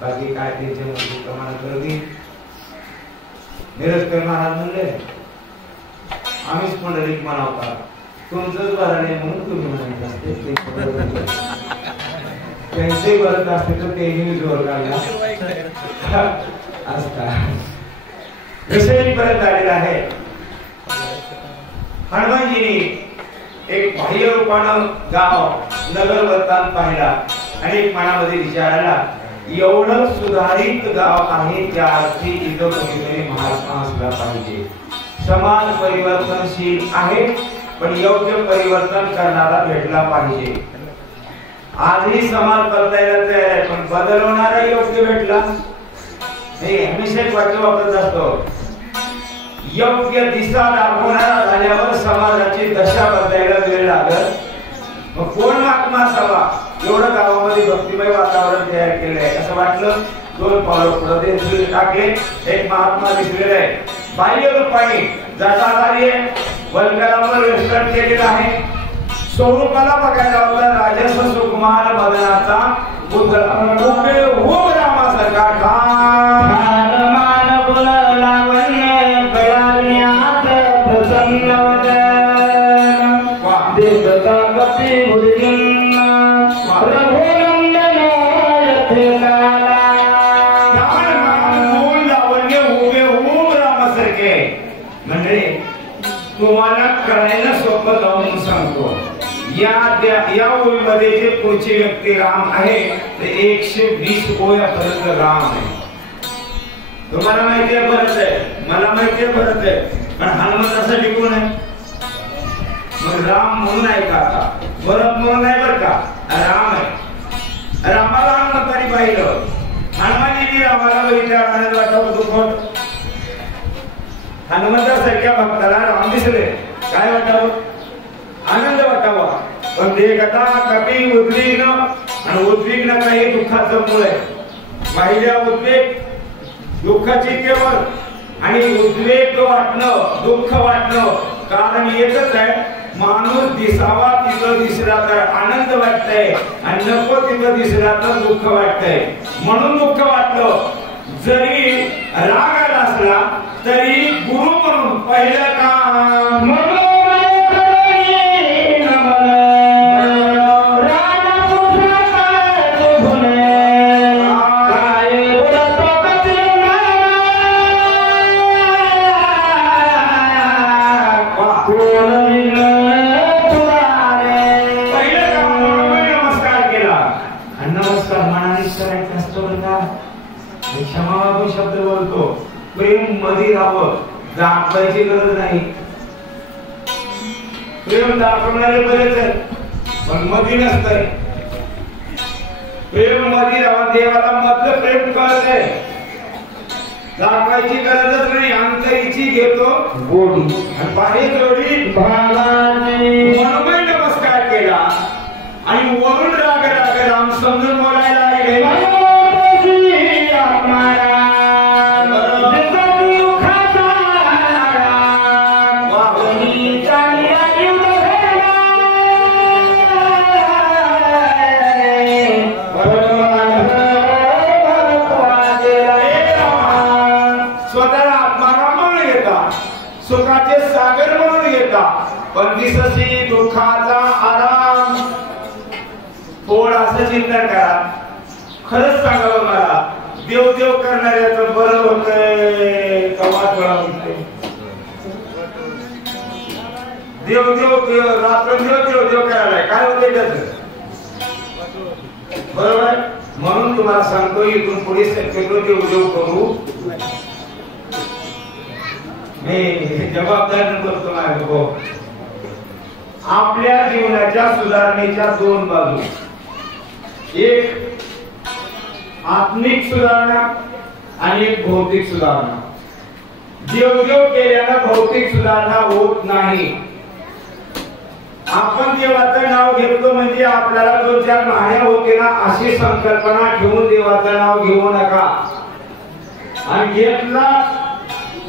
बाकी काय त्यांच्या प्रमाण करतील निरस्कर महाराज म्हणले आम्हीच पंढरीत म्हणावता तुमचंच बरं नाही म्हणून तुम्ही म्हणायचं असते त्यांचे बरत असते तर तेही जोर काढला असता विषयी परत आलेला आहे. हनुमानजींनी एक बाह्य रूपानं गाव नगर वृत्तांत पाहिला आणि एक मनामध्ये विचार आला एवढं सुधारित गाव आहे त्या अर्थी इथं कोणीतरी महात्मा असला पाहिजे. समाज परिवर्तनशील आहे पण योग्य परिवर्तन करणारा भेटला पाहिजे. आजही समाज बदलायला तयार आहे पण बदलवणारा योग्य भेटला हे हमेशा एक वाक्य वापरत असतो योग्य दिशा दाखवणारा झाल्यावर समाजाची दशा बदलायला वेळ लागत. मग कोण महात्मा असावा एवढं गावामध्ये भक्तिमय वातावरण तयार केलं आहे असं वाटलं. दोन पावलं पुढे टाकले एक महात्मा दिसलेला आहे बाह्य रूपाने जटाधारी आहे वल्गलावर विस्तार केलेला आहे. स्वरूपाला बघायला होता राजस सुकुमार मदनाचा पुतळा उभे हो रामासारखा ठाण मान गुण लावण्य कळाल्यात प्रसन्न वदन देवता कपी मुदिन रघुनंदन यथेकाला ठाण मान गुण लावण्य उभे हो रामासारखे. म्हणजे तुम्हाला कळायला सोपं जाऊन सांगतो या ओळीमध्ये जे पुढची व्यक्ती राम आहे ते 120 ओळ्यापर्यंत राम आहे. तुम्हाला माहिती आहे भरत आहे मला माहिती आहे भरत आहे पण हनुमंतासाठी कोण आहे मग राम म्हणून आहे का आता भरत म्हणून आहे बरं का राम आहे. रामाला हनुमंताने पाहिलं हनुमानजींनी रामाला बघितलं आनंद वाटावं दुःख हनुमंतासारख्या भक्ताला राम दिसले काय वाटावं आनंद वाटावा. पण ते कथा कपी उद्विग्न आणि उद्विग्न काही दुःखाचं मूळ आहे. पहिल्या उद्वेग दुःखाची केवळ आणि उद्वेग वाटणं दुःख वाटणं कारण एकच आहे माणूस दिसावा तिथं दिसला तर आनंद वाटतंय आणि नको तिथं दिसला तर दुःख वाटतंय म्हणून दुःख वाटलं. जरी राग आला असला तरी गुरु म्हणून पहिलं काम शब्द बोलतो प्रेम मध्ये राहावं दाखवायची गरज नाही. प्रेम दाखवणारे बरेच आहेत पण मध्ये नसतंय. प्रेम मध्ये राहावं देवाला मधलं प्रेम कळतंय दाखवायची गरजच नाही. अंतरीची घेतो गोडी आणि बाहेर जोडी मनोमय नमस्कार केला आणि वरून राग राग राम समजून बोलायला लागले. Hare देता पण दिससी दुःखाचा आराम. थोडासा चिंतन करा. खरंच सांगावं मला देव देव करणाऱ्याचं बरं होतंय का वाटोळा होतंय? देव देव रात्र देव देव करायला काय होतंय त्याचं? बरोबर. म्हणून तुम्हाला सांगतो इथून पुढे शक्यतो देव देव करू. मी जबाबदारी करतो नाही. आपल्या जीवनाच्या सुधारणेच्या दोन बाजू. एक आत्मिक सुधारणा आणि एक भौतिक सुधारणा. देवदेव केल्यानं भौतिक सुधारणा होत नाही. आपण देवाचं नाव घेतो म्हणजे आपल्याला दोन चार नाण्या होते ना अशी संकल्पना ठेवून देवाचं नाव घेऊ नका. आणि घेतला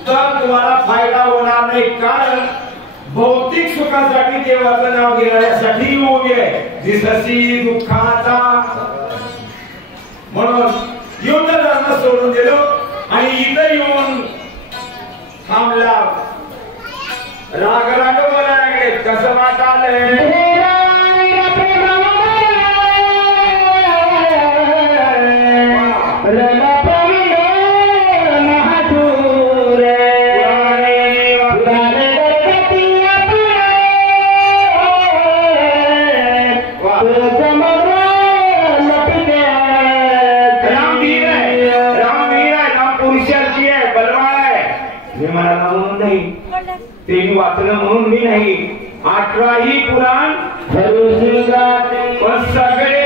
तर तुम्हाला फायदा होणार नाही. कारण भौतिक सुखासाठी देवाचं नाव घेण्यासाठी योग्य आहे. दिससी दुःखाचा. म्हणून युद्ध धर्म सोडून दिलो आणि इथं येऊन थांबला. राग राग बोलायला लागले. कसं वाटालंय? ते मी वाचलं म्हणून मी नाही. 18ही पुराण पण सगळे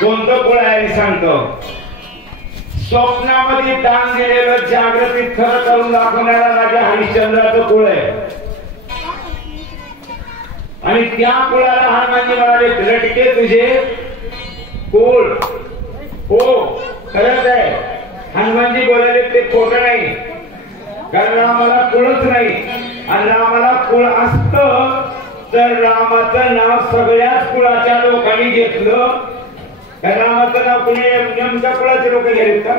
कोणतं कुळ आहे सांगतो. स्वप्नामध्ये दान दिलेलं जागृतीत खरं करून दाखवणारा राजा हरिश्चंद्राचं कुळ आहे. आणि त्या कुळाला हनुमानजी म्हणाले लटके तुझे कुळ. हो खरंच आहे. हनुमानजी बोलायले ते खोटं नाही. कारण रामाला कुळच नाही. आणि रामाला कुळ असतं तर रामाचं नाव सगळ्याच कुळाच्या लोकांनी घेतलं. रामाचं नाव कुणी नेमक्या कुळाचे लोक घेत का?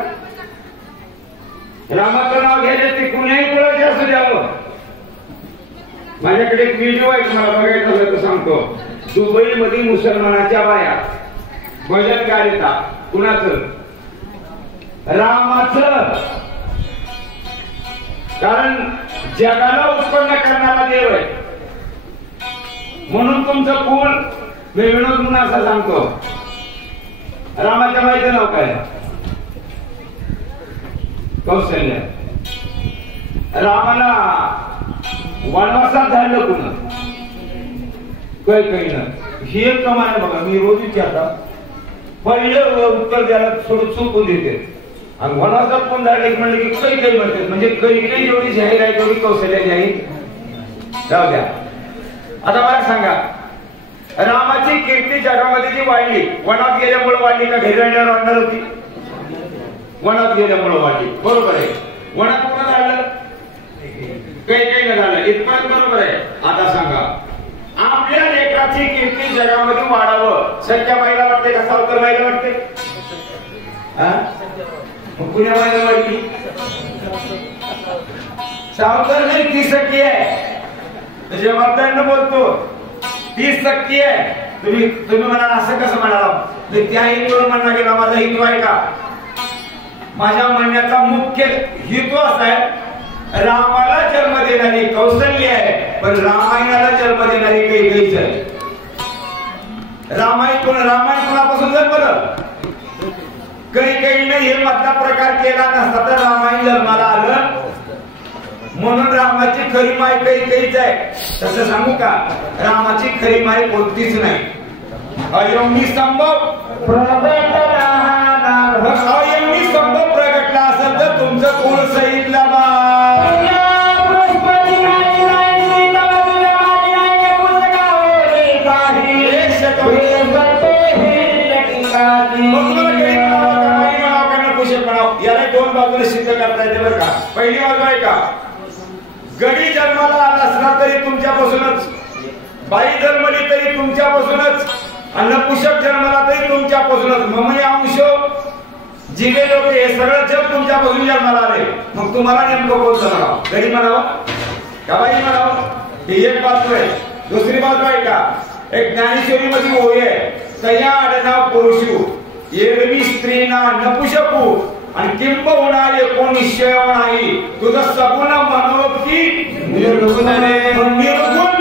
रामाचं नाव घ्यायचे ते कुणीही कुळाचे असू द्यावं. माझ्याकडे एक व्हिडिओ आहे तुम्हाला बघायचं झालं तर सांगतो. दुबई मध्ये मुसलमानाच्या बाया भजन गायता. कुणाचं? रामाचं. कारण जगाला उत्पन्न करणारा देव आहे. म्हणून तुमचं कुळ मी विनोद म्हणून असं सांगतो. रामाच्या बाईचं नाव काय? कौशल्य. रामाला वनवासात धाडलं कुणा? काही ना. ही एक कमान आहे बघा. मी रोज विचारता पहिलं उत्तर द्यायला थोडं चुकून देते. आणि वनवासात पण धाडले म्हणलं की काही म्हणतात. म्हणजे काही जेवढी जाहीर आहे तेवढी कौशल्य जाहीर जाऊ द्या. आता मला सांगा रामाची कीर्ती जगामध्ये जी वाढली वनात गेल्यामुळे वाढली का घरी राहण्यावर वाढणार होती? वनात गेल्यामुळे वाढली. बरोबर आहे. वनात कोण झालं? काही न झालं. इतकं बरोबर आहे. आता सांगा आपल्या लेकराची कीर्ती जगामध्ये वाढावं सख्या बाईला वाटते का सावतर बाईला वाटते? पुण्या बाईला वाढली. सावतर नाही ती सख्खी आहे. जबाबदारीनं बोलतो. ती सख्खी आहे. तुम्ही म्हणाल असं कसं म्हणाला? त्या हिंदूवर म्हणणं गेला माझा हिंदू आहे का? माझ्या म्हणण्याचा मुख्य हेतू असा आहे रामाला जन्म देणारी कौशल्य आहे पण रामायणाला जन्म देणारी कैकेयीच आहे. रामायण कोणापासून जन्मलं? कैकेयीने हे मधला प्रकार केला नसता तर रामायण जन्माला आलं. म्हणून रामाची खरी माय कैकेयीच आहे. तसं सांगू का? रामाची खरी माय कोणतीच नाही. अयमी संभव प्रगटला असेल तर तुमचं कुळ सहितला बा पहिली बाजू आहे का, गडी जन्माला आला असला तरी तुमच्यापासूनच, बाई जन्मली तरी तुमच्यापासूनच, अन्नपुषक जन्माला तरी तुमच्यापासूनच. मम या अंश जिगे लोक हे सगळं जग तुमच्यापासून जन्माला आले. मग तुम्हाला नेमकं कोणतं म्हणावं, गडी म्हणावं का बाई म्हणावं, ही एक बाजू आहे. दुसरी बाजू आहे का, एक ज्ञानेश्वरी मध्ये ओळी आहे, तया आडनाव पुरुषू एरवी स्त्रीना नपुषकू आणि किंबहुना एको निश्चय नाही. तुझं सगुण म्हणो की निर्गुण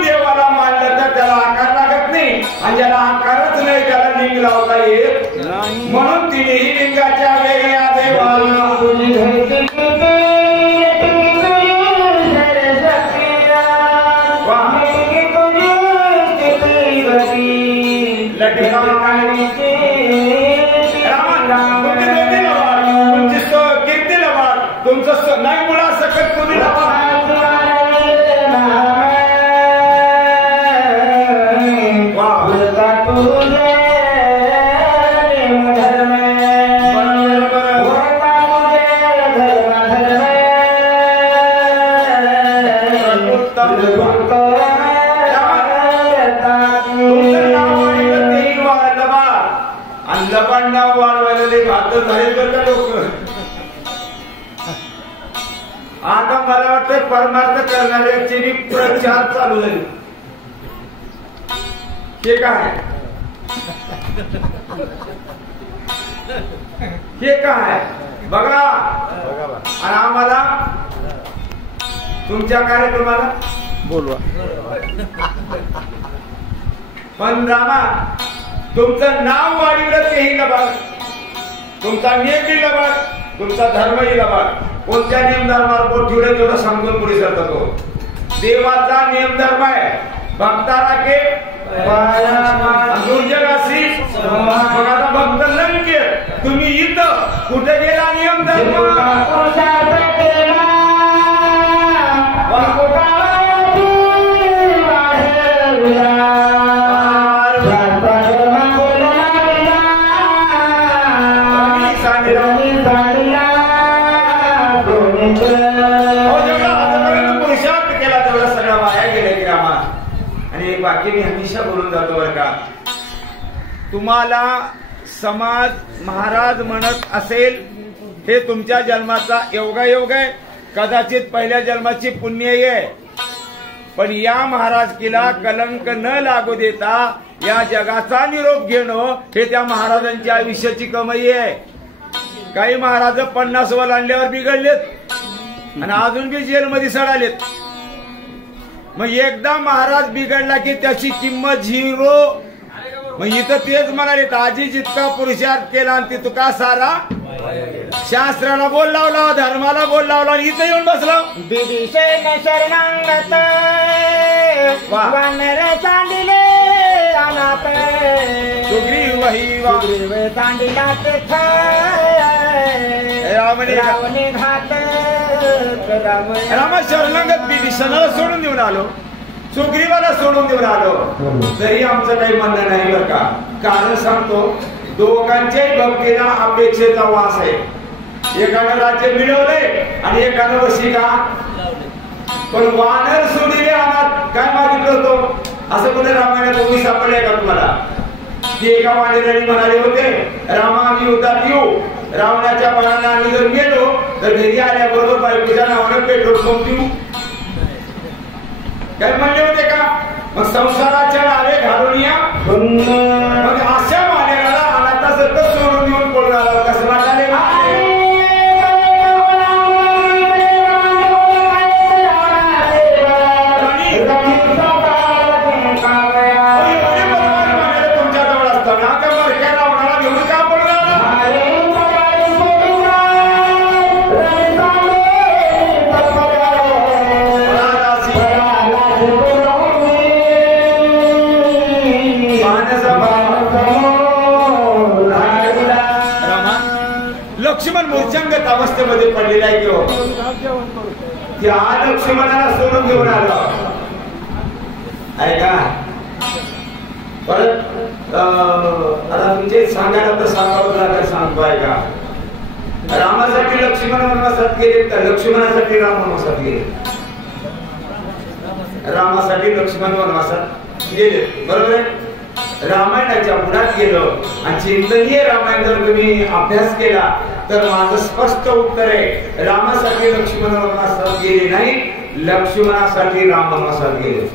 देवाला मानलं तर त्याला आकार लागत नाही, आणि ज्याला आकारच नाही त्याला लिंग लावता येत म्हणून तिनेही लिंगाच्या वेगळ्या देवाला तुमचं नाही मुळा सकट तुम्ही आता मला वाटतं परमार्थ करणाऱ्याची प्रचार चालू झाली. हे काय, हे काय बघा. आणि आम्हाला तुमच्या कार्यक्रमाला बोलवा, पण रामा तुमचं नाव वाढीवलं तेही लबाड, तुमचा नियम लबाड, तुमचा धर्मही लबाड. कोणत्या नियम धर्मावर बोट ठेवलं तेवढं सांगून पुढे सरतो. तो देवाचा नियम धर्म आहे, भक्ताला के दुर्जगासी. मग आता भक्त लंके तुम्ही इथं कुठे गेला नियम धर्म, मी हमेशा बोलून जातो बरं का. तुम्हाला समाज महाराज म्हणत असेल हे तुमच्या जन्माचा योगायोग आहे, कदाचित पहिल्या जन्माची पुण्य आहे, पण या महाराजकीला कलंक न लागू देता या जगाचा निरोप घेणं हे त्या महाराजांच्या आयुष्याची कमाई आहे. काही महाराज 50 ओलांडल्यावर बिघडलेत आणि अजून बी जेलमध्ये सडालेत. मग एकदा महाराज बिघडला की त्याची किंमत 0. मग इथं तेच म्हणाले, आजी जितका पुरुषार्थ केला आणि ती तुका सारा, शास्त्राला बोल लावला, धर्माला बोल लावला, आणि इथं येऊन बसला. शरणांगत वानर चांदिले अनाथ सुग्रीव ही चांदिला रावणे घात रामा शरणांगत विभीषणाला सोडून देऊन आलो, सुग्रीवाला सोडून देऊन आलो, तरी आमचं काही म्हणणं नाही बरं का. कारण सांगतो, दोघांच्याही भक्तीला अपेक्षेचा वास आहे. एकानं राज्य मिळवलंय आणि एकानं वशिका, पण वानर सोडले अनाथ काय मागितलं होतो असं कुठे रामायणात तुम्ही सापडले का तुम्हाला? की एका वानराने म्हणाले होते, रामा आम्ही युद्धात येऊ, रावणाच्या बाणाला आम्ही जर गेलो तर घरी आल्याबरोबर बायकोच्या नावानं पेट्रोल पंप देऊ, काय म्हणले होते का? मग संसाराच्या नावे घालून या. मग अशा वानराला अनाथासारखं सोडून देऊन बोलणार कसं वाटाले? लक्ष्मण मूर्छांगत अवस्थेमध्ये पडलेला आहे किंवा त्या लक्ष्मणाला सोडून घेऊन आला आहे का? परत आता तुमचे सांगायला तर सांगावं लागेल, सांगतो आहे का? रामासाठी लक्ष्मण वनवासात गेले का लक्ष्मणासाठी राम वनवासात गेले? रामासाठी लक्ष्मण वनवासात गेले, बरोबर आहे. रामायणाच्या पुढात गेलो आणि चिंतनीय रामायण जर तुम्ही अभ्यास केला तर माझं स्पष्ट उत्तर आहे, रामासाठी लक्ष्मण वनवासात गेले नाही, लक्ष्मणासाठी राम वनवासात गेले.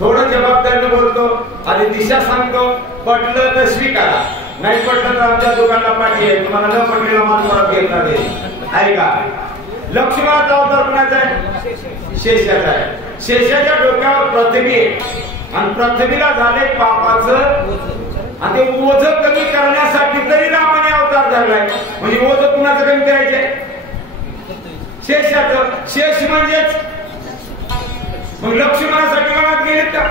थोडं जबाबदारीने बोलतो आणि दिशा सांगतो, पटलं तर स्वीकारा, नाही पटलं तर आमच्या दुकानला पाठी आहे, तुम्हाला न पटलेला माल परत घेतला दे. आहे का? लक्ष्मणाचा अवतार कोणाचा आहे? शेषाचा आहे. शेषाच्या डोक्यावर पृथ्वी आहे आणि पृथ्वीला झाले पापाचं आणि ते ओझ कमी करण्यासाठी तरी रामाने अवतार धरलाय. म्हणजे ओझ कुणाचं कमी करायचंय? शेषाचं. शेष म्हणजेच मग लक्ष्मणासाठी मनात गेलेत का?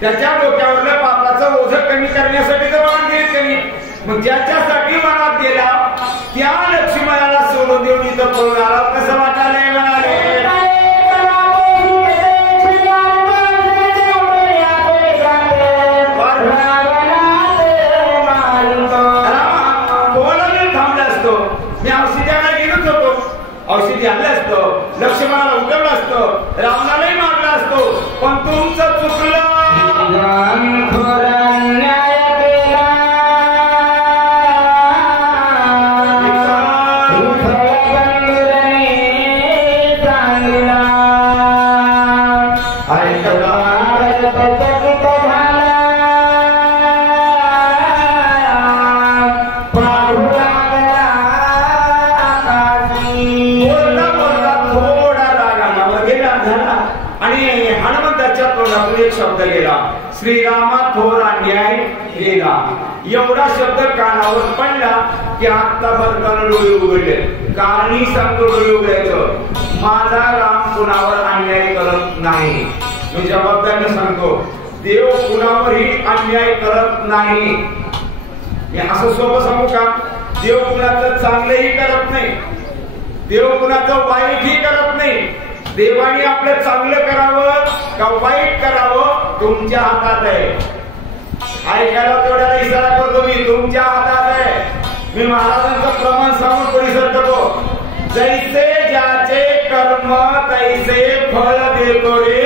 त्याच्या डोक्यावरल्या पापाचं ओझ कमी करण्यासाठी तर मनात गेलेत का नाही? मग ज्याच्यासाठी मनात गेला त्या लक्ष्मणाला सोडून देऊन इथं पळून आला, कसं वाटायला म्हणाले? औषधी आणलं असतं, लक्ष्मणाला उठवलं असतं, रावणालाही मारलं असतो, पण तुमचं चुकलं. शब्द गेला, श्रीरामा थोर अन्याय केला. एवढा शब्द कानावर पडला की आता भरताना डोळे उघडले. कारणी सांगतो डोळे उघडायचं, माझा राम कुणावर अन्याय करत नाही. मी जबाबदारीने सांगतो, देव कुणावरही अन्याय करत नाही. मी असं सोपं सांगू का? देव कुणाचं चांगलंही करत नाही, देव कुणाचं वाईटही करत नाही. देवाने आपलं चांगलं करावं का वाईट करावं तुमच्या हातात आहे. ऐकायला तेवढ्याला इशारा करतो मी, तुमच्या हातात आहे. मी महाराजांचं प्रमाण सांगून कोणी सरतो, जैसे ज्याचे कर्म तैसे फळ देतो रे.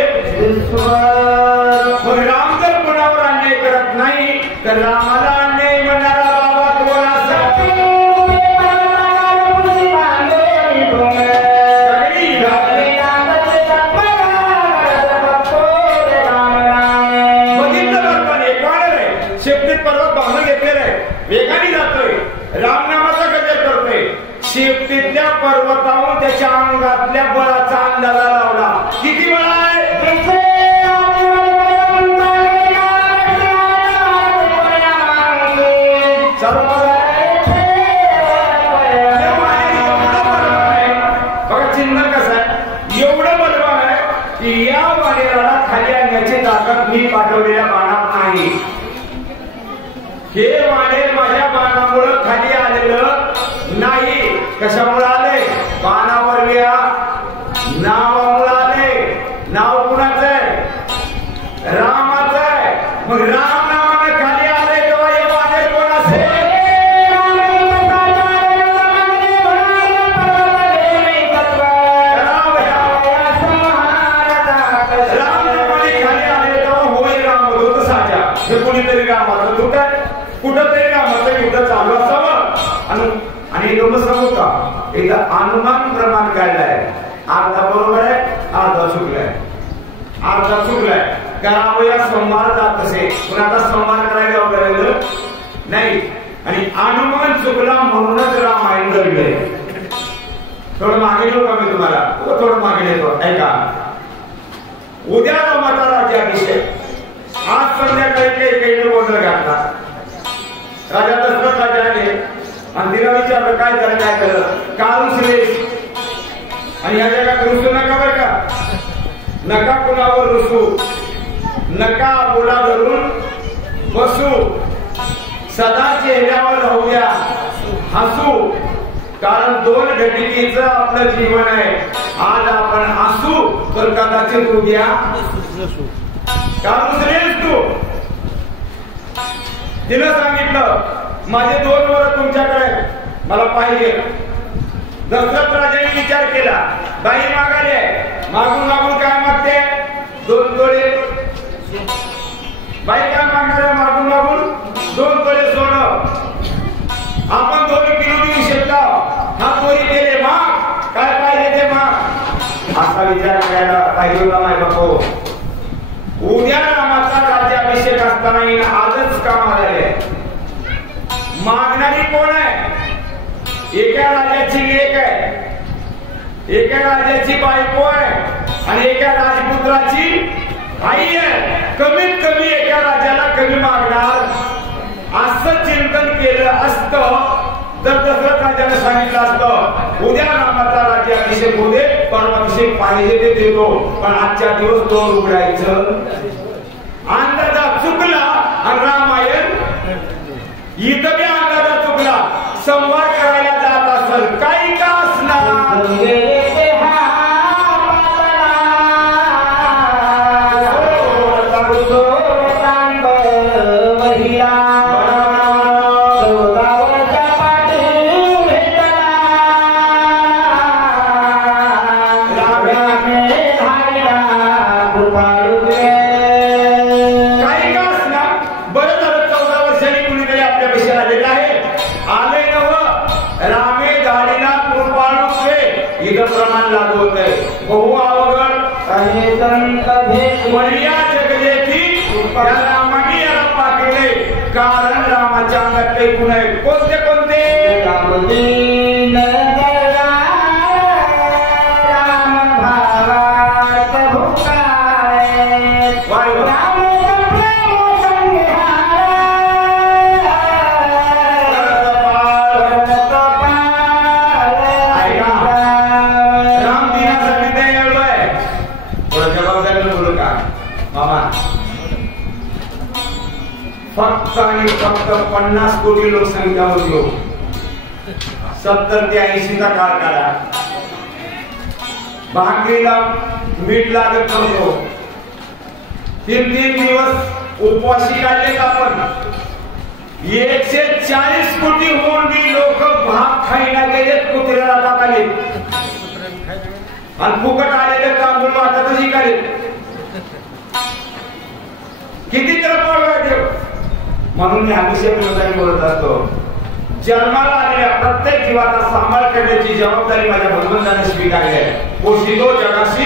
मग राम जर कोणावर अन्याय करत नाही तर रामाला अन्याय म्हणणारा बाबा कोण असेल? वेगाने जातोय, रामनामाचा गजर करतोय, शेपटीतल्या पर्वतावर त्याच्या अंगातल्या बळाचा अंदाजा लावला. किती बळ आहे? बघा चिन्ह कसं आहे, एवढं बलवान आहे की या वानेराला खाली आणण्याची ताकद मी पाठवलेल्या बाणात नाही. हे वानेर माझ्या बाणामुळे खाली आलेलं नाही. कशामुळे आले? बाणावरल्या नावामुळे आले. नाव कुणाचं आहे? रामाचं आहे. मग राम नावाने खाली आले तेव्हा हे वानेर कोण असेल? राम नावाने खाली आले तेव्हा होय राम होतो साजा. हे कोणीतरी रामाचं दूत आहे, कुठंतरी रामाचं युद्ध चालू असावं. आणि गमत सांगू का, एकदा अनुमान प्रमाण काढलाय, अर्धा बरोबर आहे, अर्धा चुकलाय. अर्धा चुकलाय कारण या संवादात तसे कुणाचा संवाद करायला वगैरे नाही. आणि अनुमान चुकला म्हणूनच रामायण घडलंय. थोडं मागे येऊ का मी तुम्हाला? थोडं मागे येतो, ऐका. उद्या रामाचा राज्याभिषेक, आज संध्याकाळी काही गोंधळ घातला. राजा दशरथ राजा आले आणि तिला विचारलं काय झालं, काय झालं? का रुसलेस? आणि या जगात रुसू नका बरं का, नका कुणावर रुसू, नका बोला धरून बसू, सदा चेहऱ्यावर राहू द्या हसू. कारण दोन घटिकेचं आपलं जीवन आहे. आज आपण हसू तर कदाचित उद्या का रुसलेस तू? तिला सांगितलं माझे 2 वर तुमच्याकडे मला पाहिजे. दशरथ राजाने विचार केला, बाई मागाले, मागून मागून काय मागते? 2 तोळे. बाई काय मागणार आहे? मागून मागून 2 तोळे सोनं. आपण 2 किलो देऊ शकतो. हा चोरी केले, माग काय पाहिजे ते माग. असा विचार करायला पाहिजे का नाही बापू? उद्या रामाचा राज्याभिषेक असताना आजच काम आलेले. मागणारी कोण आहे? एका राजाची लेक आहे, एका राजाची बायको आहे आणि एका राजपुत्राची आई आहे. कमीत कमी एका राजाला कमी मागणार असं चिंतन केलं असतं तर दशरथ राजाने सांगितलं असतं, उद्या रामाचा राज्याभिषेक होऊ दे, परमाभिषेक पाहिजे ते देतो, पण आजच्या दिवस 2 उघडायचं. अंदाजा चुकला आणि रामायण इथं बी अंदाजा चुकला. संवाद करायला जात असेल काही का असणार. कारण रामाच्या अंगात काही गुण आहेत. कोणते कोणते? फक्त आणि फक्त 50 कोटी लोकसंख्या होती. 70 ते 80चा काळ काढा. भाकरीला मीठ लागत नव्हतो. 3 दिवस उपवासी काढले आपण. 140 कोटी होऊन बी लोक भात खायला गेले, कुत्र्याला टाकाले आणि फुकट आलेले तांदूळ वाटतच शिकाले. किती तर म्हणून मी अतिशय विनोदाने बोलत असतो, जन्माला आलेल्या प्रत्येक जीवाचा सांभाळ करण्याची जबाबदारी माझ्या भगवंताने स्वीकारली आहे. पोषितो जगाशी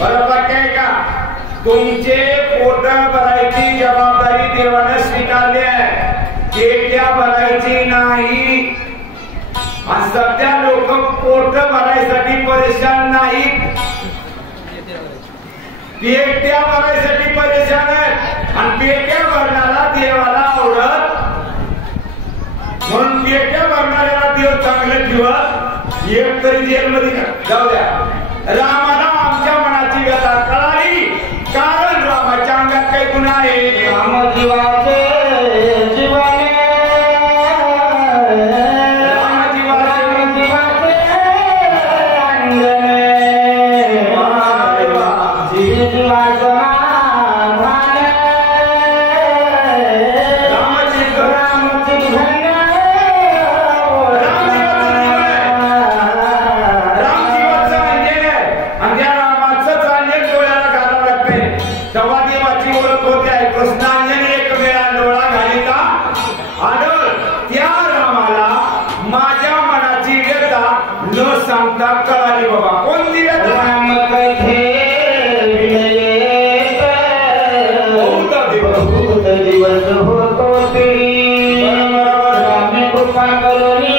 बरोबर काय का? तुमचे पोट भरायची जबाबदारी देवाने स्वीकारली आहे, पेट्या भरायची नाही. आणि सध्या लोक पोट भरायसाठी परेशान नाहीत, पेट्या भरायसाठी परेशान आहेत. आणि पेट्या भरणारा देवाला आवडत, म्हणून पेट्या भरणाऱ्याला देव चांगले दिवस एक तरी जेलमध्ये जाऊ द्या. रामाला आमच्या मनाची व्यथा कळाली, कारण रामाच्या अंगात काही गुण आहे. राम जीवाचे जीवाने कळाली बाबा. कोणती दिवस होतो कृपा करुणी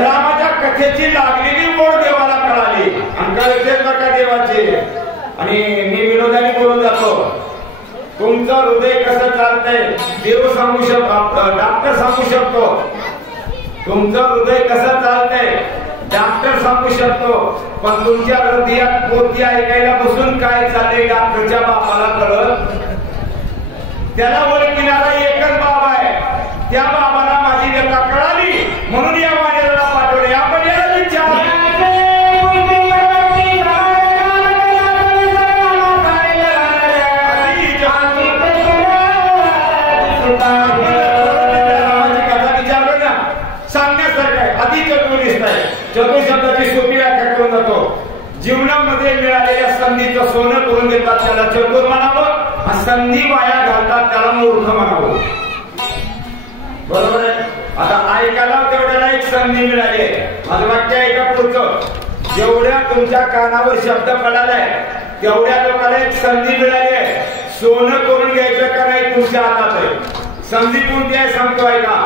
रामाच्या कथेची लागलेली मोड देवाला कळाली आणि कळतेच नका देवाचे. आणि मी विनोदाने बोलून जातो, तुमचं हृदय कसं चालतंय देव सांगू शकतो, डॉक्टर सांगू शकतो. तुमचं हृदय कसं चालतंय डॉक्टर सांगू शकतो, पण तुमच्या हृदयात पोती ऐकायला बसून काय चाललंय डॉक्टरच्या बापाला कळत. त्याला ओळखणारा एकच बाबा आहे, त्या बाबाला माझी व्यथा कळाली म्हणून या वाण्याला पाठवले. अति चतुर दिसताय. चतुर शब्दाची सोपी व्याख्या करून जातो. जीवनामध्ये मिळालेल्या संधीचं सोनं करून देतात त्याला चतुर म्हणावं, संधी वाया घालतात त्याला मूर्ख म्हणावं. बरोबर आहे. आता ऐकायला तेवढ्याला एक संधी मिळाली आहे. माझं वाक्य ऐका पुढचं. जेवढ्या तुमच्या कानावर शब्द पडालाय तेवढ्या लोकांना एक संधी मिळाली आहे. सोनं करून घ्यायचं का नाही तुमच्या हातात आहे. संधी कोणती आहे सांगतो ऐका.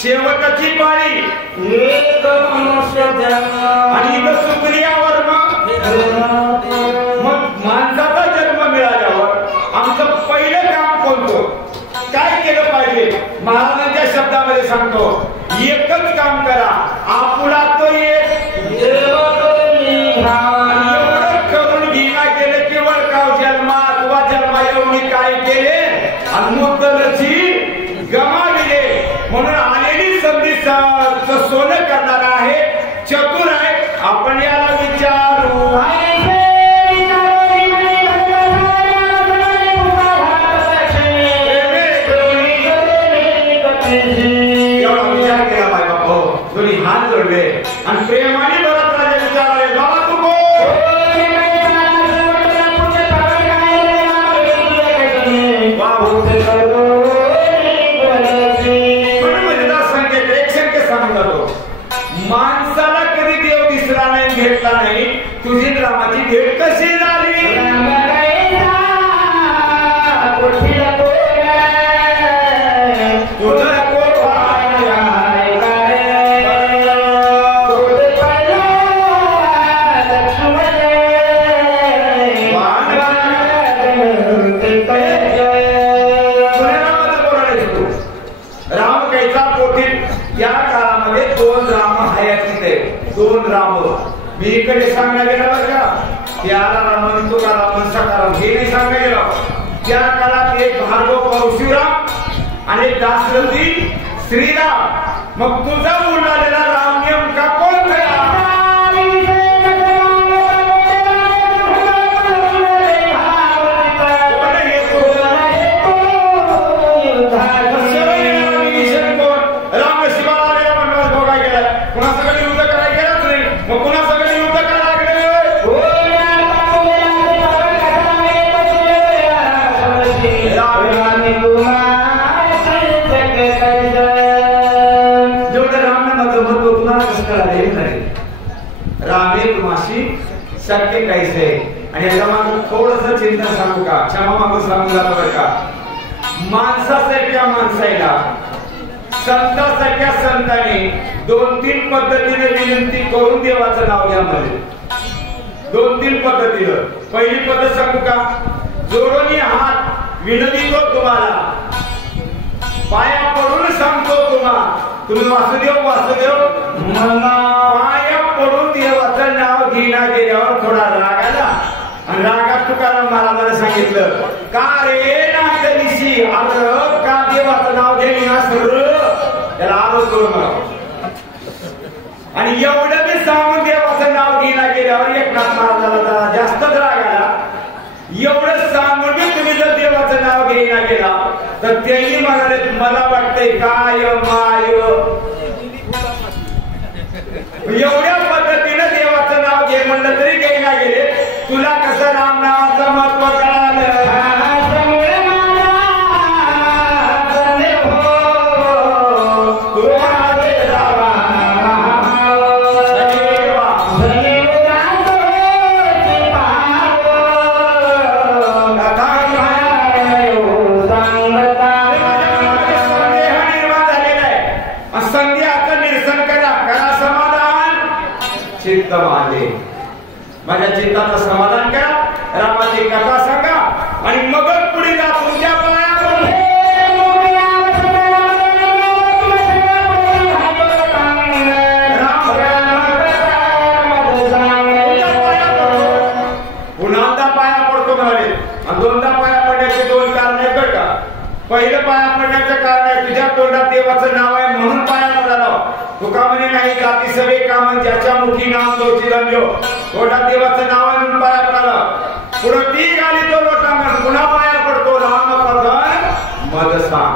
शेवटची पाळी एक मनुष्य जन्म आणि इथं सुप्रियावर मग माणसाचा जन्म मिळाल्यावर आमचं पहिलं काम कोणतं, काय केलं पाहिजे. महाराजांच्या शब्दामध्ये सांगतो, एकच काम करा. आपुला तो एक एवढं करून घिना केलं की वळकाव जन्मा किंवा जन्मा एवढी काय केले आणि मुद्दलची गमाविले. म्हणून आलेली संधी सोनं करणार आहे, चतुर आहे. आपण याला विचारू एवढा विचार केला पाहिजे बाबा. दोन्ही हात जोडले आणि प्रेमाने बराच राजा विचारले, बाबा तू माणसाला कधी देव दिसला नाही भेटला नाही. तुझी रामाची भेट कशी झाली. राम कैसा पोटीत या काळामध्ये दोन राम हयातीत, दोन राम. मी इकडे सांगण्यात गेला बरं का, त्याला रामन तुका रामन सकाराम हे नाही सांगण्यात गेलं. त्या काळात एक भार्गव परशुराम आणि एक दाशरथी श्रीराम. मग तुझा उरलेला राम नेमका कोण करा. शक्य कैसे. आणि याच्या मागून थोडस चिंता सांगू का, क्षमा मागून सांगून जातो बरं का. माणसासारख्या माणसाला संतासारख्या संतांनी 2-3 पद्धतीने विनंती करून देवाचं नाव घ्या. मध्ये 2-3 पद्धतीनं. पहिली पद्धत सांगू का, जोडून हात विनंती करतो तुम्हाला, पाया पडून सांगतो तुम्ही वासुदेव वासुदेव मला पाया पडून देवाचं नाव घेण्या गेल्यावर थोडा राग आला. आणि रागात तुकाराम महाराजांनी सांगितलं, का रे नागदिशी आलं का देवाचं नाव घेण्या सर्व त्याला आरोप करू मला. आणि एवढं मी सांगून देवाचं नाव घेण्या गेल्यावर एकनाथ महाराजाला जरा जास्तच राग आला. एवढं सांगून तुम्ही जर देवाचं नाव घेण्या गेला तर तेही म्हणाले, मला वाटतंय काय माय. एवढ्या पद्धतीनं देवाचं नाव घे म्हणलं तरी घेण्या गेले. तुला कसं राम नावाचं महत्व कळालं. माझ्या चित्ताचं समाधान करा, रामाची कथा सांगा आणि मग पुढे जा तुमच्या पुन्हा पाया पडतो म्हणाले. आणि दोनदा पाया पडण्याचे 2 कारण आहेत बरं का. पहिलं पाया पडण्याचं कारण आहे, तुझ्या तोंडात देवाचं नाव आहे म्हणून पाया पडाला. तुका म्हणे नाही जाती सवे काम ज्याच्या मुखी नाम तोची रंजो. तोंडात देवाचं नाव आहे म्हणून पाया पडाला. पुढे ती गाली तो लोटांगण पुन्हा पाया पडतो. राम कथन मद सांग,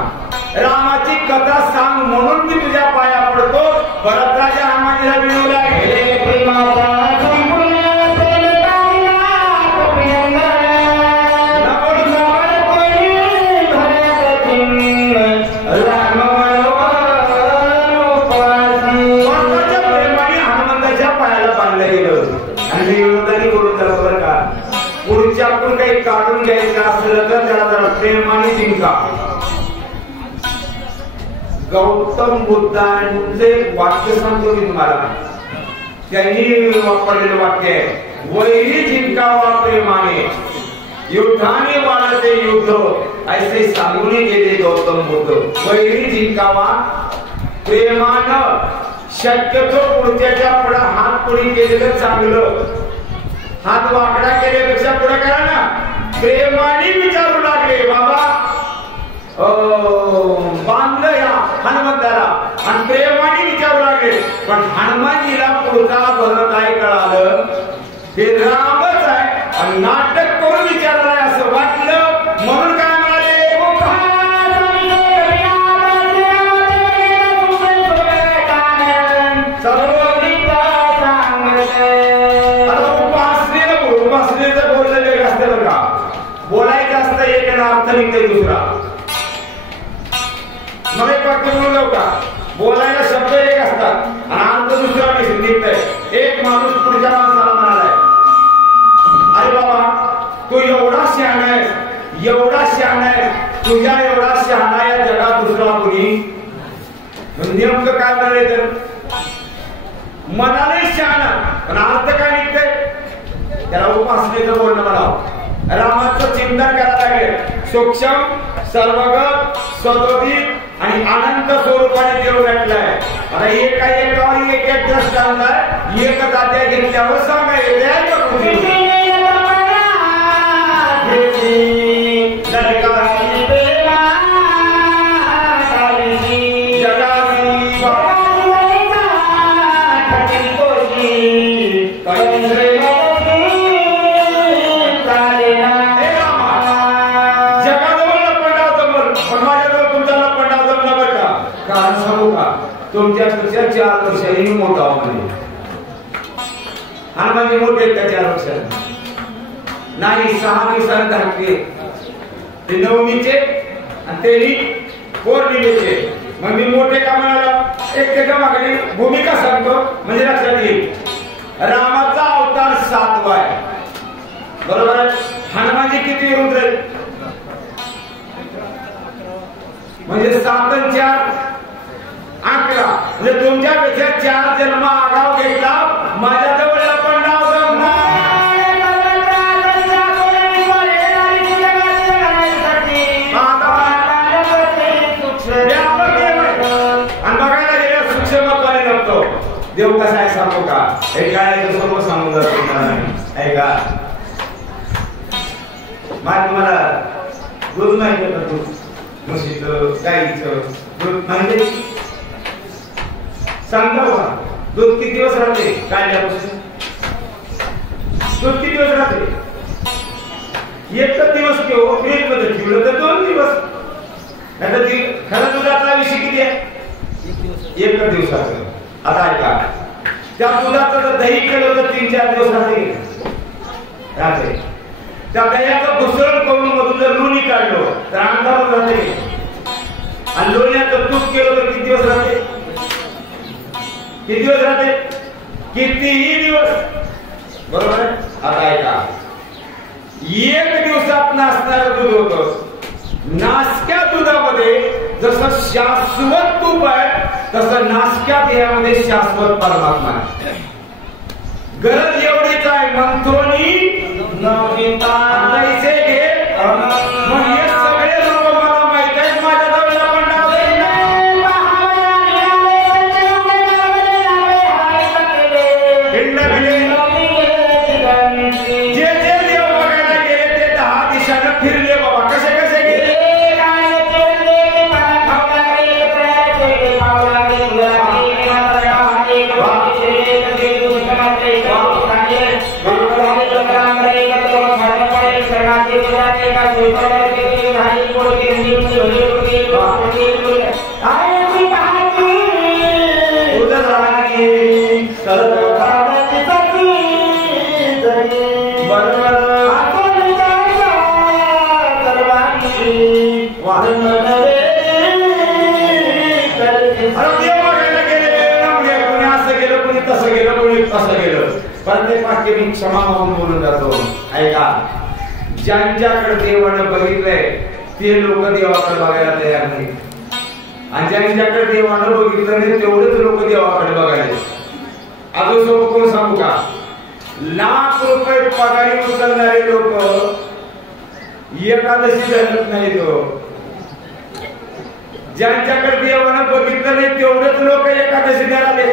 रामाची कथा सांग म्हणून मी तुझ्या पाया पडतो. परत राजा हनुमानजीला मिळवला गेले प्रेमाचा पुढच्याकडून काही काढून घ्यायचं असलं तर त्याला जरा प्रेमाने जिंका. गौतम बुद्धांचे वाक्य सांगतो मी तुम्हाला. त्यांनी वापरलेलं वाक्य आहे, वैरी जिंकावा प्रेमाने, युद्धाने वाढते युद्ध, असे सांगून गेले गौतम बुद्ध. वैरी जिंकावा प्रेमानं. शक्यतो पुढच्याच्या पुढे हात पुढे केलेलं चांगलं. हात वाकडा केल्यापेक्षा पुढे करा ना. प्रेमाने विचारू लागले, बाबा बांधलं या हनुमंताला, आणि प्रेमाने विचारू लागले. पण हनुमानजीला पुढचा भलं काय कळालं, हे रामच आहे आणि नाटक करून विचारलाय असं वाटलं. म्हणून काय म्हणाले, उपासनेचं बोलणं वेगळं असतं बरं का. बोलायचं असतं एक आणि अर्थ निघते दुसरा. मग एक वाक्य बोलू का, बोलायला शब्द एक असतात आणि अर्थ दुसरा निघतंय. एक माणूस पुढच्या माणसाला म्हणालाय, अरे बाबा तू एवढा शहाणा आहे, एवढा शहाणा आहे, तुझ्या एवढा शहाणा या जगात दुसरा कोणी. नेमकं काय म्हणाले, मनाने शहाणा पण अर्थ काय निघतंय, त्याला उपासनेचं बोलणं म्हणावं. रामाचं चिंतन करायला लागले. सूक्ष्म सर्वगत सदोदित आणि अनंत स्वरूपाने देव घातलाय. आता एकावर एक द्रष्ट आणलाय, एक जात्या घेतल्यावर सांगा तुमच्यापेक्षा 4 वर्षांनी मोठा होतो. हनुमानजी मोठे 4 वर्षांनी नाही, 6 दिवसांनी धाकटे. ते नवमीचे आणि ते पौर्णिमेचे. मग मी मोठे का म्हणाला, एक त्याच्या मागणी भूमिका सांगतो म्हणजे लक्षात येईल. रामाचा अवतार 7वा आहे, बरोबर. हनुमानजी किती रुद्र म्हणजे 7 आणि 4 11. म्हणजे तुमच्यापेक्षा 4 जन्म आगाव घेतला. माझ्या जवळ पण नाव आणि बघायला गेल्या सूक्ष्मत्वाने नव्हतो. देव कसा आहे सांगू का, हे काय सर्व सांगून जातो. ऐका, तुम्हाला दूध माहिती का, दूध म्हशीचं गाईचं दूध माहिती सांगता का. दूध किती दिवस राहते, काढल्यापासून दूध किती दिवस राहते. एकच दिवस किंवा फ्रीज मध्ये ठेवलं तर 2 दिवस. नाही तर खरं दुधाचा विषय किती आहे, एकच दिवसाचं. आता ऐका, त्या दुधाचं जर दही केलं तर 3-4 दिवस राहते. त्या दह्याचं घुसळण करून मधून जर लोणी काढलं तर अंगावर राहते. आणि लोण्याचं तूप केलं तर किती दिवस राहते, किती दिवस राहते, कितीही दिवस, बरोबर. आता ऐका, 1 दिवसात नासणारं दूध होतं. नासक्या दुधामध्ये जसं शाश्वत तूप आहे तसं नासक्या देहामध्ये शाश्वत परमात्मा आहे. गरज एवढीच आहे, मंथोनी पैसे घे. मग हे सगळे लोक मला माहित आहेत, माझ्या जवळ पण जे देव बघायला गेले ते 10 दिशानं फिरले बाबा. कसे कसे गेले, प्रत्येक वाक्य मी क्षमा मागून बोलून जातो. ऐका, ज्यांच्याकडे देवानं बघितलंय ते लोक देवाकडे बघायला तयार नाही, आणि ज्यांच्याकडे देवानं बघितलं नाही तेवढेच लोक देवाकडे बघायला. अजून सोबत कोण सांगू का, लाख रुपये पगारी उचलणारे लोक एकादशी धरत नाही. तो ज्यांच्याकडे देवानं बघितलं नाही तेवढेच लोक एकादशी धराले,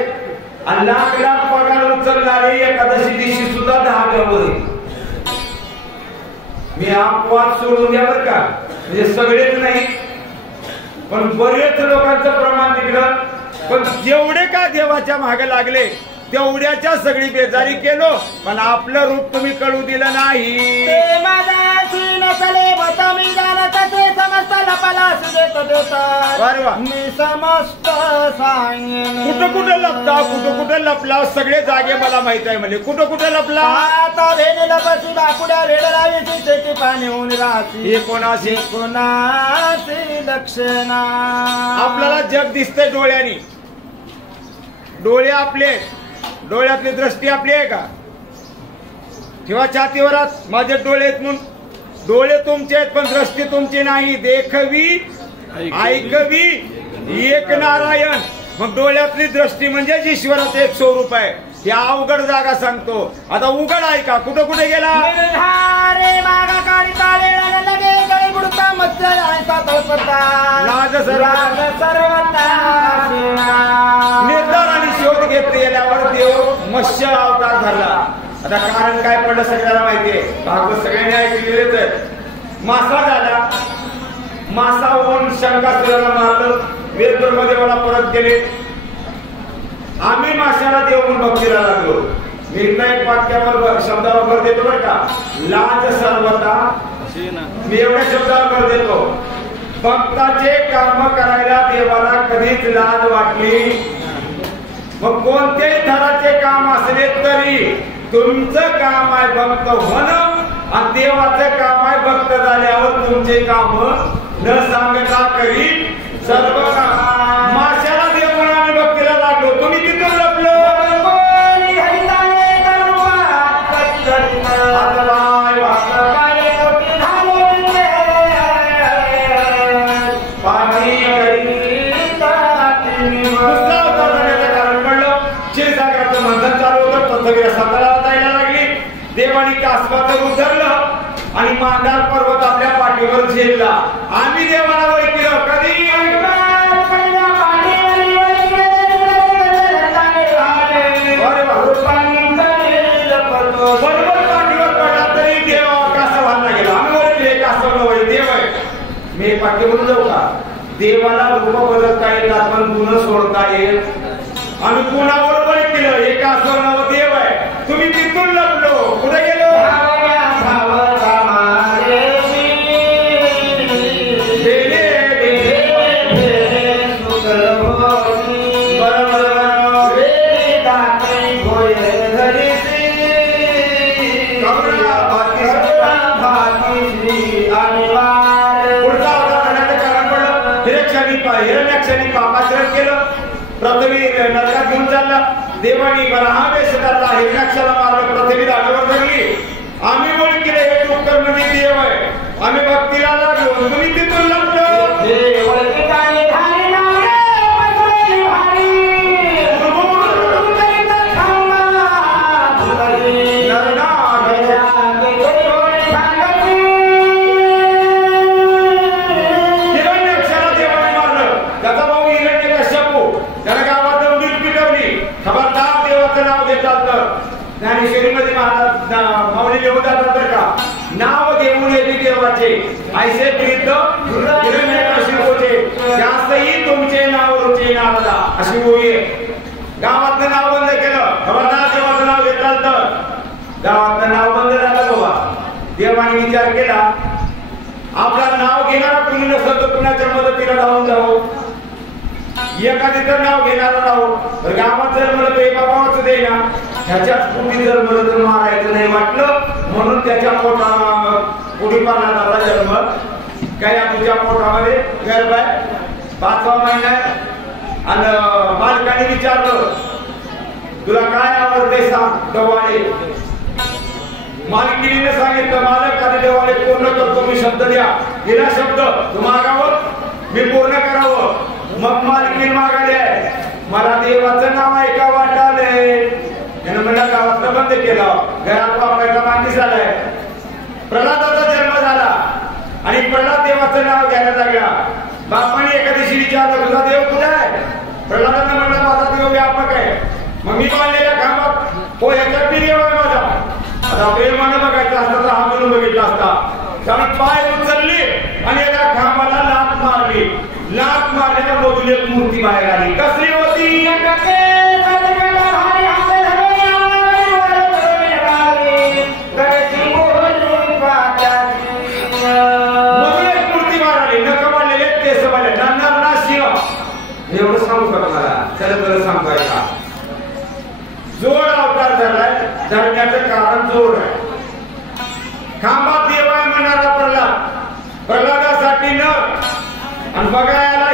आणि लाख लाख पगार उचलणारे एकादशी दिवशी सुद्धा 10 गावं. मी अपवाद सोडून द्या बरं का, म्हणजे सगळेच नाही पण बरेच लोकांचं प्रमाण तिकडं. पण जेवढे का देवाच्या मागे लागले तेवढ्याच्या सगळी बेजारी केलो, पण आपलं रूप तुम्ही कळू दिलं नाही. कुठं कुठं लपता, कुठं कुठं लपला, सगळे जागे मला माहित आहे. म्हणजे कुठं कुठं लपला, आता पाणी होऊन हे कोणाशी कोणाची लक्षणा. आपल्याला जग दिसतंय डोळ्यानी, डोळे आपले, डोळ्यातली दृष्टी आपली आहे का? किंवा छातीवर माझे डोळे आहेत म्हणून, डोळे तुमचे आहेत पण दृष्टी तुमची नाही. देखवी ऐकवी एक नारायण. मग डोळ्यातली दृष्टी म्हणजे ईश्वराचं एक स्वरूप आहे. ही अवघड जागा सांगतो. आता उघड आहे का, कुठं कुठे गेला, निर्धार आणि शोध घेत गेल्यावर देव मत्स्य अवतार झाला. आता कारण काय पडलं सगळ्याला माहितीये, भागवत सगळ्यांनी ऐकलेलेच आहे. मासा झाला, मासा होऊन शंकासुराला मारलं, वेदमध्ये मला परत गेले. आम्ही माशाला देव म्हणून भक्तीला लागलो. मी एक वाक्यावर शब्दावर भर देतो बरं का, लाज सर्वता. मी एवढ्या शब्दावर भर देतो, भक्ताचे काम करायला देवाला कधीच लाज वाटली. मग कोणत्याही थराचे काम असले तरी तुमचं काम आहे भक्त होणं, आणि देवाचं काम आहे भक्त झाल्यावर तुमचे काम न सांगता करी सर्व काम. माशाला देव म्हणून आम्ही भक्तीला लागलो, तुम्ही तिथून लपलो. देवानी कासवाचं उतरलं आणि मांडार पर्वत आपल्या पाठीवर झेलला. आम्ही देवाला वैर केलं कधी, बरोबर पाठीवर पडला तरी देव कासवाला गेला. आम्ही वैर केले, कासवाला वैर देव आहे. मी पाठीवरून जाऊ का, देवाला रूप बदलता येतात पण गुण सोडता येत. आम्ही कुणावर वैर केलं, हे कासवाला देव आहे. तुम्ही तिथून लपलो, कुठे गेलो, हिरण्याक्षाने पापाचरण केलं. पृथ्वी नरकात घेऊन चालला. देवानी बरा वेश धरला, हिरण्याक्षाला मारलं, पृथ्वी जागेवर धरली. आम्ही बोल केले हे डुक्कर नदी देव आहे. आम्ही भक्तीला लागलो, तुम्ही तिथून लपलो. ज्ञानेश्वरीमध्ये माऊली लिहून जातात बरं का, नाव घेऊन येते देवाचे ऐसे प्रीत हिरण्यकशिपूचे, जास्तही तुमचे नाव रुचे नारदा. अशी होई. गावातलं नाव बंद केलं, खबरदार देवाचं नाव घेतलं तर गावातलं नाव बंद झालं. बाबा देवाने विचार केला, आपलं नाव घेणारा कुणी नसलं तर कुणाच्या मदतीला धावून जावं. एखादी तर नाव घेणारा राहू, तर गावात जर म्हणत एका भावाचं दे ना, ह्याच्याच पुढे जर म्हणत मारायचं नाही वाटलं म्हणून त्याच्या पुढे पानाचा जन्म. काय तुझ्या पोटामध्ये गर्भ आहे, 5वा महिना आहे. आणि बालकाने विचारलं तुला काय आवडते सांग. डवाळे मालकीने सांगितलं मालक आता डवाळे पूर्ण करतो मी, शब्द द्या. हिला शब्द तू मागावं मी पूर्ण करावं. मग मालकीने मागायले मला देवाचं नाव ऐका वाटालंय. त्यानं म्हणलं गावातलं बंद केलं, घरात वापरायचा माणूस झालाय. प्रल्हादाचा जन्म झाला आणि प्रल्हाद देवाचं नाव घ्यायला लागला. बापाने एका दिवशी विचारलं तुझा देव कुठे आहे. प्रल्हादानं म्हणलं माझा देव व्यापक आहे. मग मी बांधलेल्या खांबात हो याच्यात बी देव आहे माझा. आता प्रेमानं बघायचं असतं तर हा म्हणून बघितला असता. त्यामुळे पाय उचलली आणि एका खांबाला लाथ मारली. लाथ मारल्याच्या बाजूला एक मूर्ती बाहेर आली. कसली होती. एवढं सांगू का मला. चला बरं सांगू का. जोड अवतार झालाय. धरण्याचं कारण जोड आहे. खांबात देव आहे म्हणणारा प्रल्हाद, प्रल्हादासाठी न आणि बघायला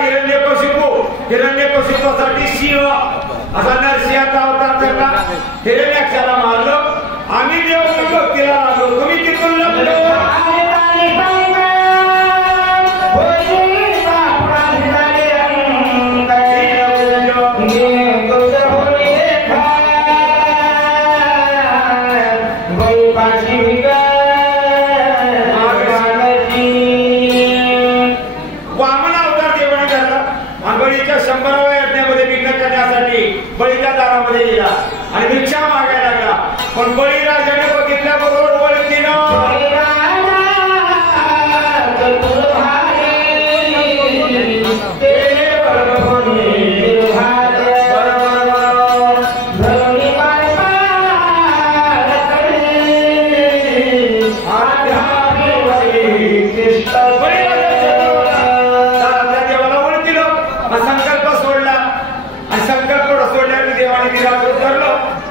हिरण्यकशिपूसाठी शिव असा नरसिंहाचा अवतार झाला. हिरण्याक्षाला मारलो आम्ही देव भक्तीला लागलो. तुम्ही तिथून लपलो. बळीच्या दारामध्ये गेला आणि भिक्षा मागायला लागला. पण बळीराजाने बघितल्याबरोबर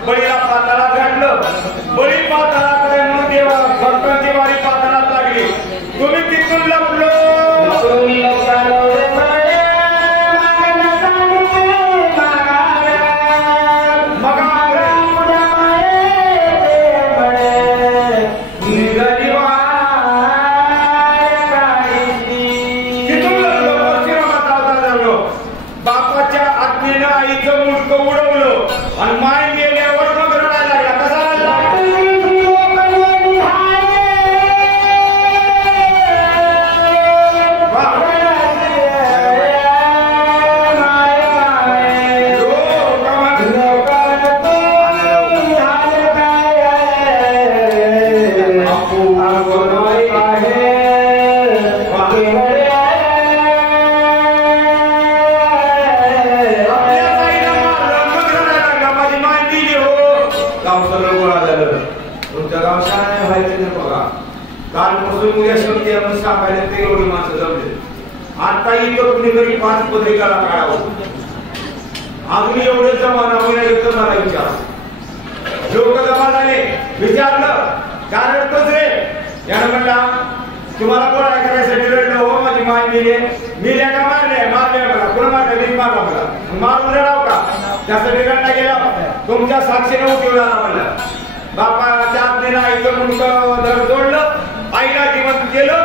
बळीला पाताळात घातलं. बळी पाताळात म्हणून देवा भक्तांची वारी पाताळात लागली. तुम्ही तिथून लपलो. बापाच्या आज्ञेनं आईचं मुंडकं उडवलं आणि माय गेल्यावर मग रडायला लागला. कसा रडला. कालपासून उद्या शक्ती आपण सांगायला ते एवढी माणसं जमले. आता इथं कुणीतरी 5 पत्रिकाला काढावं. अजून एवढे जमाना होईना येतं मला विचार. लोक जमा झाले. विचारलं कारण तोच रे. यानं म्हणला तुम्हाला गोळा करायसाठी रडलं हो माझी माय मिले मिल्या का मारले मला कोण मारलं मी मारला मला मारून रडाव का. त्यासाठी रडला गेला. तुमच्या साक्षीने उपयोग झाला म्हणलं. बापाच्या आज्ञेनं आईचं मुंडकं धड जोडलं. आईला जिवंत केलं.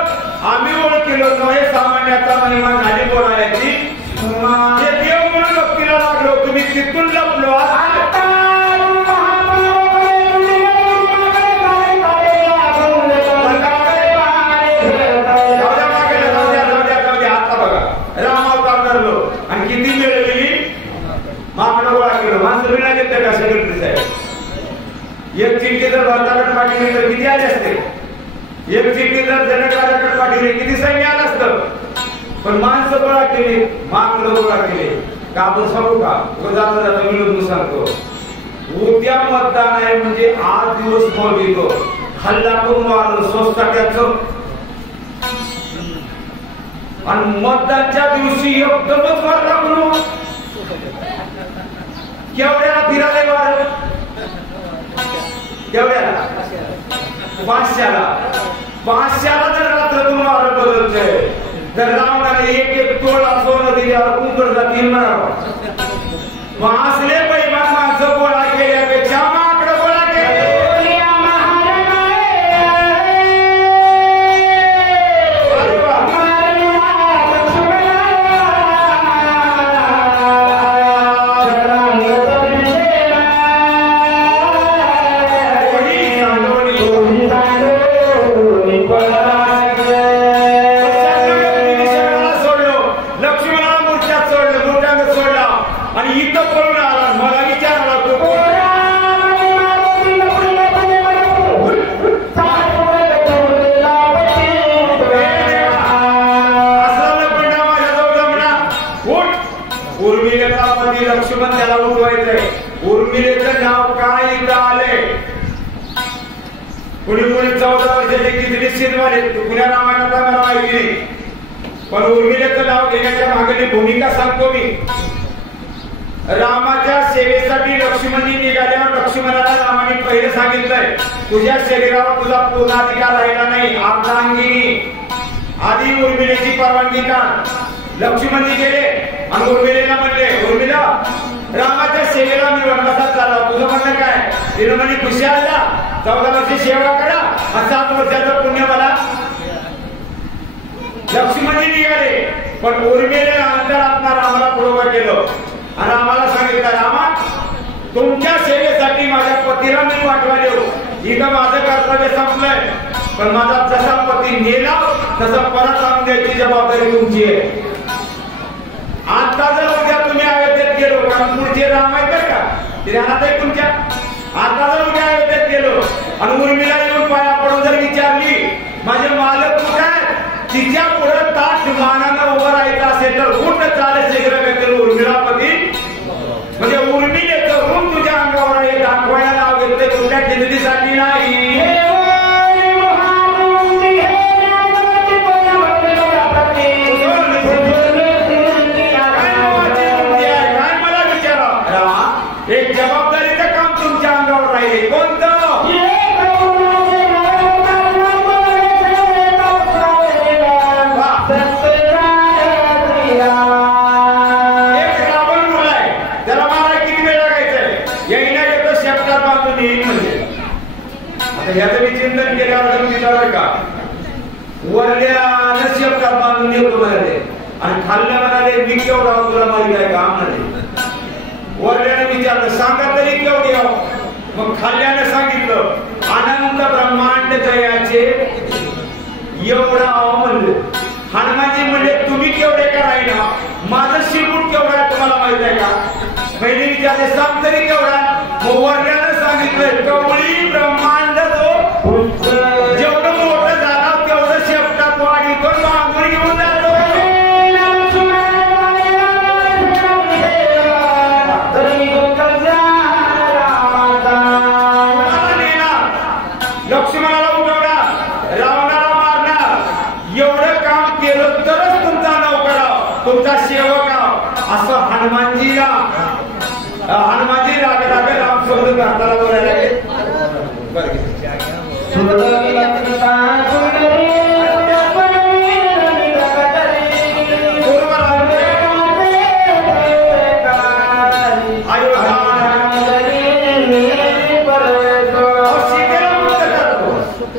आम्ही ओळखलो नव्हे सामान्याचा महिमा झाली बोलायची. हे देव म्हणून भक्तीला लागलो. तुम्ही तिथून लपलो. आता बघा राम अवतार करलो आणि किती वेळ गेली. मागणं गोळा केलं. माणसं विना घेतलं का सेक्रेटरी साहेब. एक चिठ्ठी जर भारताकडे पाठवली तर किती आले असते. एक चिठ्ठी जर जनकाकडे पाठवली किती सैन्य आलं असतं. पण माणसं गोळा केली. मागणं गोळा केले का आपण सांगू का. जाता जाता मी सांगतो उद्या मतदान आहे म्हणजे 8 दिवस मग येतो. हल्ला करून आलं सोसाट्याचं आणि मतदानच्या दिवशी एकदमच वाढला म्हणून केवढ्याला फिरायला वाढ. केवढ्याला 500ला जर रात्र वाढ बदलतोय तर रावणाने एक तोळा सोनं दिल्यावर कुंकड जातील म्हणावं. असले बैमान माणसं गोळा केले उर्मिलेचा पती लक्ष्मण त्याला उठवायचंय. उर्मिलेचं नाव काय इथं आले? कुणी 14 वर्षाचे किती शिरवाले कुण्या रामायणाचा मला माहिती नाही, पण उर्मिलेचं नाव घेण्याच्या मागणी भूमिका सांगतो मी. रामाच्या सेवेसाठी लक्ष्मणजी निघाल्यावर लक्ष्मणाला रामाने पहिले सांगितलंय, तुझ्या शरीरावर तुझा पूर्ण अधिकार राहिला नाही, अर्धांगिनी आधी उर्मिलेची परवानगी काढ. लक्ष्मणजी गेले आणि उर्मिलेला म्हणले, उर्मिला रामाच्या सेवेला मी वनवासात चाललो, तुझं म्हणणं काय? तिने म्हणे खुशालला 14 वर्षी सेवा करा आणि 7 वर्षाचं पुण्य मला. लक्ष्मणजी निघाले, पण उर्मिले अंतरात्मा रामाला पुढे केलं आणि आम्हाला सांगितलं, रामा तुमच्या सेवेसाठी माझ्या पतीला मी पाठवाले हो, इथं माझं कर्तव्य संपलंय, पण माझा जसा पती नेला तसा परत आणून द्यायची जबाबदारी तुमची आहे. आता जर उद्या तुम्ही अयोध्येत गेलो, कारण पुढचे राम आहेत बरं का, ते ध्यानात आहे तुमच्या. आता जर उद्या अयोध्येत गेलो आणि उर्मिला येऊन पाया पडून जर विचारली माझे मालक कुठे आहेत, तिच्या पुढे ताठ मानानं उभं राहायचं असेल तर उठ चालेल शीघ्र व्यक्ती उर्मिलापती, म्हणजे उर्मिलेचं ऋण तुझ्या अंगावर आहे दाखवायला नाव घेतले, तुझ्या जिंदगीसाठी नाही. एक जबाबदारीचं काम तुमच्या अंगावर राहिले, कोणतं? एक रावण मुलं आहे, त्याला मला किती वेळ लागायचंय, येईना येतो शब्दात बांधून येईल म्हणजे. आता याचं मी चिंतन केल्यावर विचारलं का, वरल्यानं शब्दात बांधून येतो म्हणाले आणि खाल्ल्या म्हणाले मी केवढा तुला माहिती आहे का म्हणाले. वरल्याने विचारलं सांगा तरी केवढी आहो, मग खाल्ल्याने सांगितलं अनंत ब्रह्मांड जयाचे एवढा आहो म्हणले. हनुमानजी म्हणले तुम्ही केवढे करायला, माझं शिपूट केवढा आहे तुम्हाला माहित आहे का? पहिले विचारले सांग तरी केवढा, मग वरल्याने सांगितलं कवळी ब्रह्मांड जो जेवढं मोठं झाला तेवढं शेपटात वाढीतो मागून घेऊन जातो. लक्ष्मणाला उठवणार, रावणाला मारणार, एवढं काम केलं तरच तुमचा नौकर तुमचा सेवक असं हनुमानजी राग राम सोबत हाताला बोलायला लागले.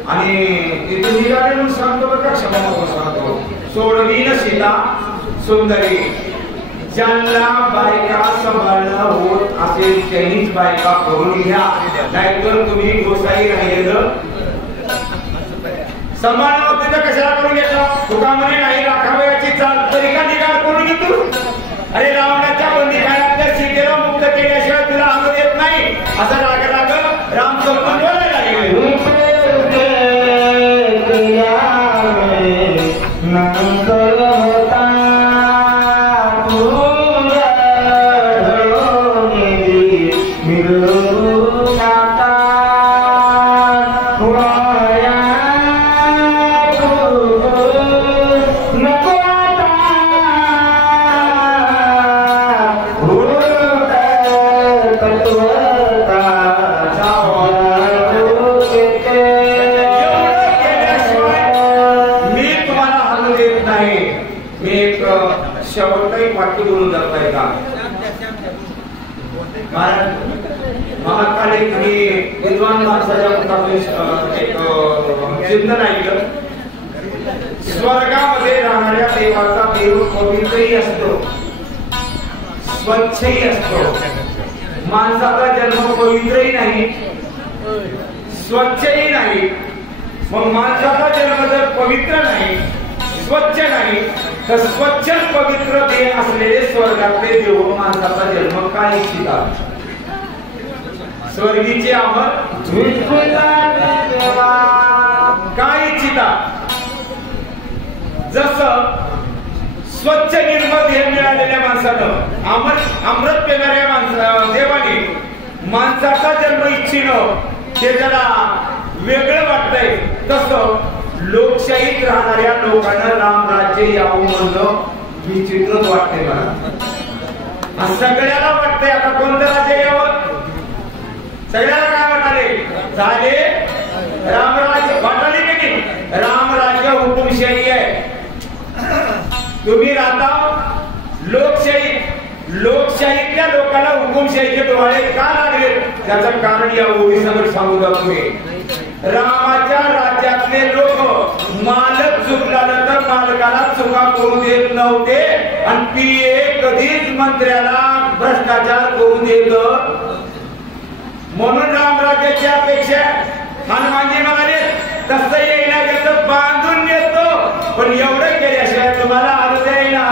आणि इथे निघाले म्हणून सांगतो बरं का, क्षमा सांगतो, सोडवीन सीता सुंदरी, ज्यांना बायका सांभाळणं होत असेल त्यांनीच बायका करून घ्या, नाहीतर तुम्ही गोसाई राहिलेलं सांभाळणं होत तिथं कशाला करून घेतलं. तुकामध्ये नाही राखावयाची चाल तरी का निघाल करून घेतो. अरे रावणाच्या बंदीखान्यातल्या सीतेला मुक्त केल्याशिवाय तुला अंग देत नाही असं राग राम समजून बोलायला लागले. महाकालिक मी विद्वान माणसाच्या एक चिंतन ऐकलं, स्वर्गामध्ये राहणाऱ्या देवाचा देव पवित्रही असतो, स्वच्छही असतो. माणसाचा जन्म पवित्रही नाही, स्वच्छही नाही. मग माणसाचा जन्म जर पवित्र नाही, स्वच्छ नाही, तर स्वच्छ पवित्र देह असलेले स्वर्गातले देव माणसाचा जन्म काय इच्छितात? स्वर्गीचे अमर काय इच्छितात? जसं स्वच्छ निर्मळ देह मिळालेल्या माणसानं अमृत पेणाऱ्या देवाने माणसाचा जन्म इच्छिणं ते ज्याला वेगळं वाटतंय तसं लोकशाहीत राहणाऱ्या लोकांना रामराज्य यावं म्हणणं विचित्रच वाटतंय मला. सगळ्याला वाटतंय आता कोणतं राज्य यावं, सगळ्याला काय वाटाले झाले रामराज्य वाटाले की नाही. रामराज्य हुकुमशाही आहे. तुम्ही राहता लोकशाही, लोकशाहीतल्या लोकांना हुकुमशाहीचे डोळे का लागले त्याचं कारण या ओळीसमोर सांगू द्या तुम्ही. रामाच्या राज्यातले लोक मालक चुकल्यानंतर मालकाला चुका करू देत नव्हते आणि पीए कधीच मंत्र्याला भ्रष्टाचार करू देत. म्हणून रामराज्याची अपेक्षा. हनुमानजी म्हणाले तसं येईना गेलं बांधून येतो पण एवढं केल्याशिवाय तुम्हाला आलं जाईना.